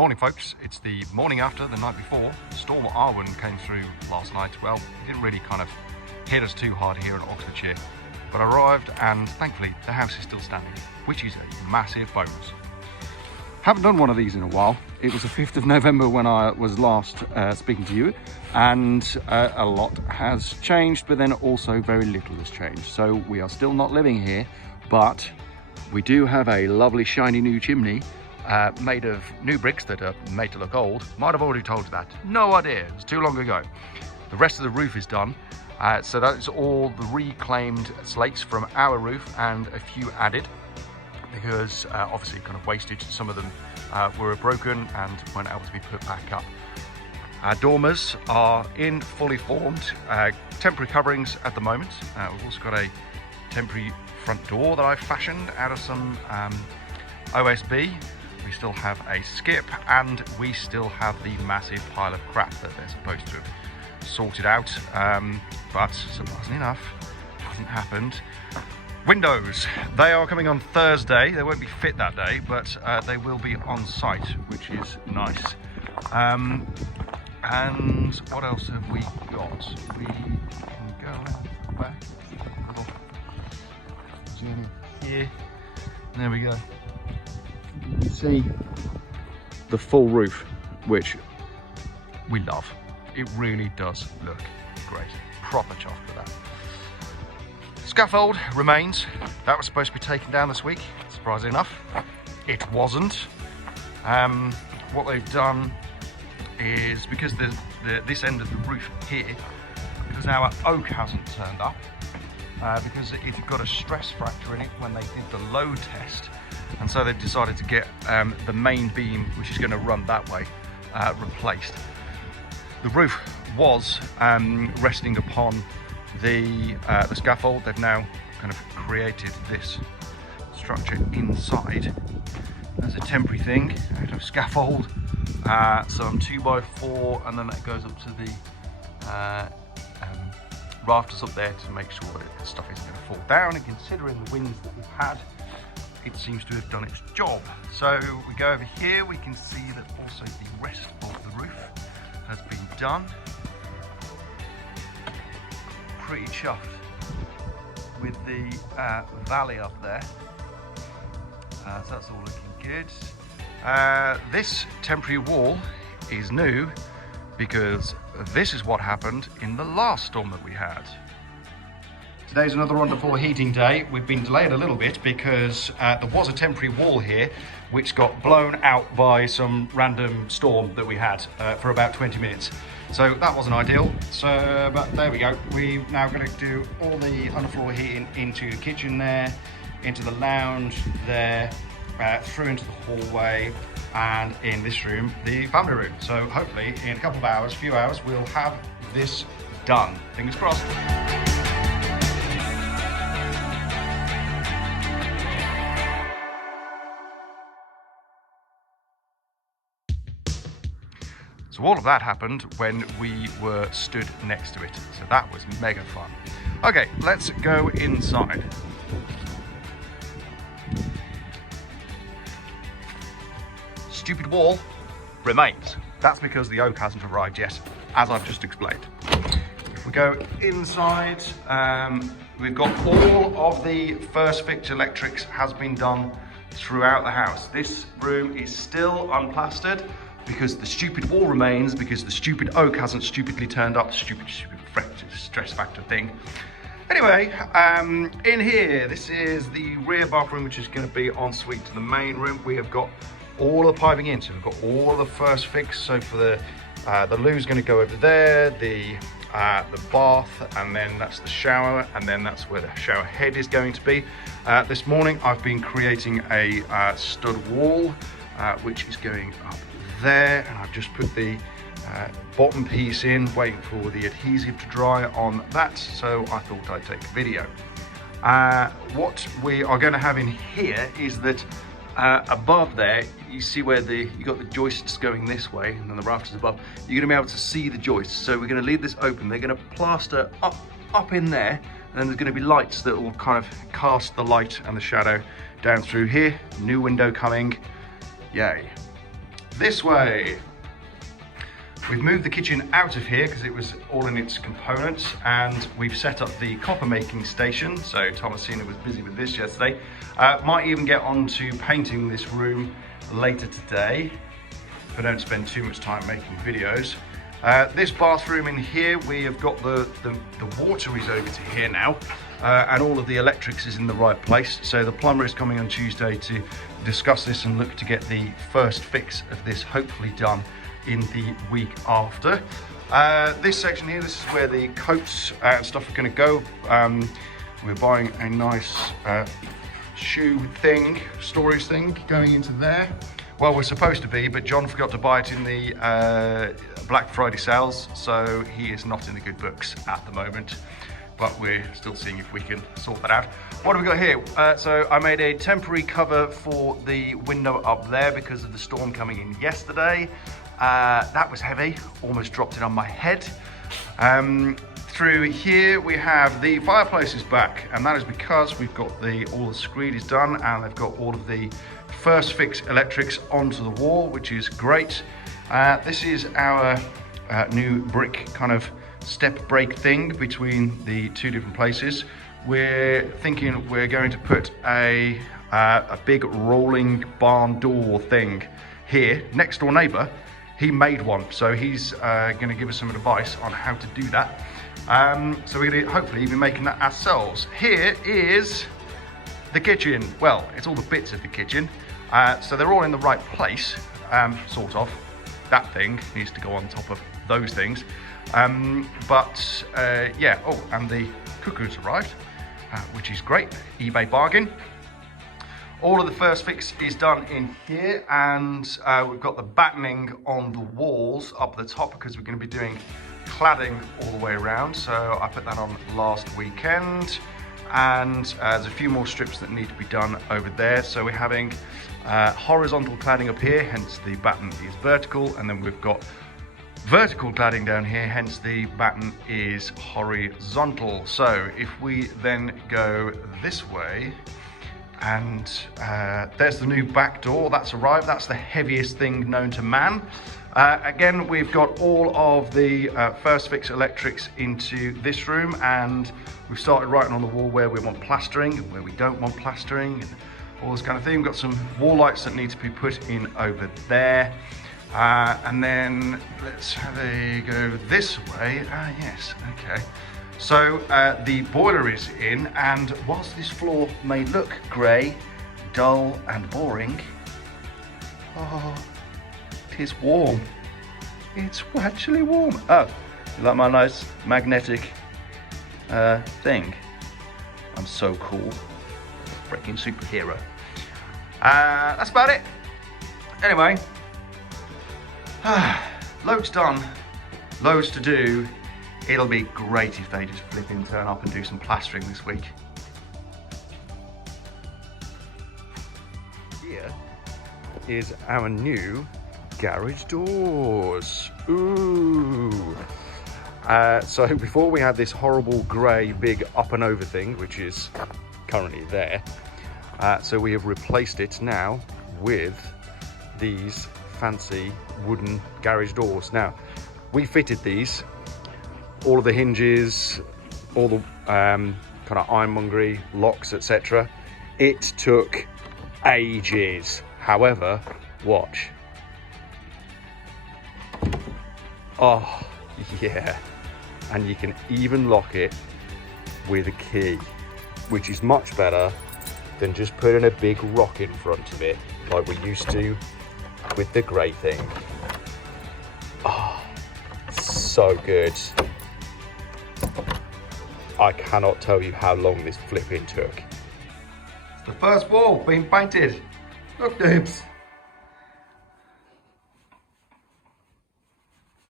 Morning folks, it's the morning after the night before. Storm Arwen came through last night. Well, it didn't really kind of hit us too hard here in Oxfordshire, but arrived and thankfully the house is still standing, which is a massive bonus. Haven't done one of these in a while. It was the 5th of November when I was last speaking to you, and a lot has changed, but then also very little has changed. So we are still not living here, but we do have a lovely shiny new chimney made of new bricks that are made to look old. Might have already told you that. No idea, it was too long ago. The rest of the roof is done. So that's all the reclaimed slates from our roof and a few added, because obviously kind of wastage. Some of them were broken and weren't able to be put back up. Our dormers are in, fully formed. Temporary coverings at the moment. We've also got a temporary front door that I've fashioned out of some OSB. We still have a skip, and we still have the massive pile of crap that they're supposed to have sorted out, but surprisingly enough, hasn't happened. Windows, they are coming on Thursday. They won't be fit that day, but they will be on site, which is nice. And what else have we got? We can go back. Here. There we go. You can see the full roof, which we love. It really does look great. Proper chuffed with that. Scaffold remains. That was supposed to be taken down this week. Surprisingly enough, it wasn't. What they've done is, because this end of the roof here, because our oak hasn't turned up, because it got a stress fracture in it when they did the load test, and so they've decided to get the main beam, which is going to run that way, replaced. The roof was resting upon the scaffold. They've now kind of created this structure inside as a temporary thing out of scaffold, some 2x4, and then that goes up to the rafters up there to make sure that the stuff isn't going to fall down. And considering the winds that we've had, it seems to have done its job. So we go over here, we can see that also the rest of the roof has been done. Pretty chuffed with the valley up there. So that's all looking good. This temporary wall is new because this is what happened in the last storm that we had. Today's another wonderful heating day. We've been delayed a little bit because there was a temporary wall here which got blown out by some random storm that we had for about 20 minutes. So that wasn't ideal. So, but there we go. We're now going to do all the underfloor heating into the kitchen there, into the lounge there, through into the hallway, and in this room, the family room. So hopefully in a couple of hours, few hours, we'll have this done. Fingers crossed. So all of that happened when we were stood next to it. So that was mega fun. Okay, let's go inside. Stupid wall remains. That's because the oak hasn't arrived yet, as I've just explained. If we go inside, we've got all of the first fix electrics has been done throughout the house. This room is still unplastered because the stupid wall remains, because the stupid oak hasn't stupidly turned up, stupid stress factor thing. Anyway, in here, this is the rear bathroom, which is going to be en suite to the main room. We have got all the piping in, so we've got all the first fix. So for the loo's going to go over there, the bath, and then that's the shower, and then that's where the shower head is going to be. This morning I've been creating a stud wall, which is going up there, and I've just put the bottom piece in, waiting for the adhesive to dry on that, so I thought I'd take a video. What we are going to have in here is that above there, you see where you got the joists going this way, and then the rafters above. You're going to be able to see the joists, so we're going to leave this open. They're going to plaster up in there, and then there's going to be lights that will kind of cast the light and the shadow down through here. New window coming, yay. this way. We've moved the kitchen out of here because it was all in its components, and we've set up the copper making station. So Thomasina was busy with this yesterday. Might even get on to painting this room later today if I don't spend too much time making videos. This bathroom in here, we have got the water is over to here now, and all of the electrics is in the right place. So the plumber is coming on Tuesday to discuss this and look to get the first fix of this hopefully done in the week after. This section here, this is where the coats and stuff are going to go. We're buying a nice shoe thing, storage thing going into there. Well, we're supposed to be, but John forgot to buy it in the Black Friday sales, so he is not in the good books at the moment, but we're still seeing if we can sort that out. What have we got here? So I made a temporary cover for the window up there because of the storm coming in yesterday. That was heavy, almost dropped it on my head. Through here we have the fireplace is back, and that is because we've got all the screed is done, and they've got all of the first fix electrics onto the wall, which is great. This is our new brick kind of step break thing between the two different places. We're thinking we're going to put a big rolling barn door thing here. Next door neighbour, he made one, so he's going to give us some advice on how to do that. So we're going to hopefully be making that ourselves. Here is the kitchen. Well, it's all the bits of the kitchen, so they're all in the right place, sort of. That thing needs to go on top of those things. Yeah, oh, and the cuckoo's arrived, which is great, eBay bargain. All of the first fix is done in here, and we've got the battening on the walls up the top because we're going to be doing cladding all the way around. So I put that on last weekend, and there's a few more strips that need to be done over there. So we're having horizontal cladding up here, hence the batten is vertical, and then we've got vertical cladding down here, hence the batten is horizontal. So if we then go this way, and there's the new back door that's arrived. That's the heaviest thing known to man. Again, we've got all of the first fix electrics into this room, and we've started writing on the wall where we want plastering and where we don't want plastering, and all this kind of thing. We've got some wall lights that need to be put in over there. And then let's have a go this way. Yes, okay. So the boiler is in, and whilst this floor may look grey, dull and boring, oh, it is warm. It's actually warm. Oh, you like my nice magnetic thing? I'm so cool. Freaking superhero. That's about it. Anyway, loads done, loads to do. It'll be great if they just flip in, turn up and do some plastering this week. Here is our new garage doors. Ooh. So before we had this horrible grey big up and over thing, which is currently there. So we have replaced it now with these fancy wooden garage doors. Now, we fitted these, all of the hinges, all the kind of ironmongery, locks, etc. It took ages. However, watch. Oh, yeah. And you can even lock it with a key, which is much better than just putting a big rock in front of it like we used to with the grey thing. Oh, so good. I cannot tell you how long this flipping took. The first wall being painted. Look, Dibs.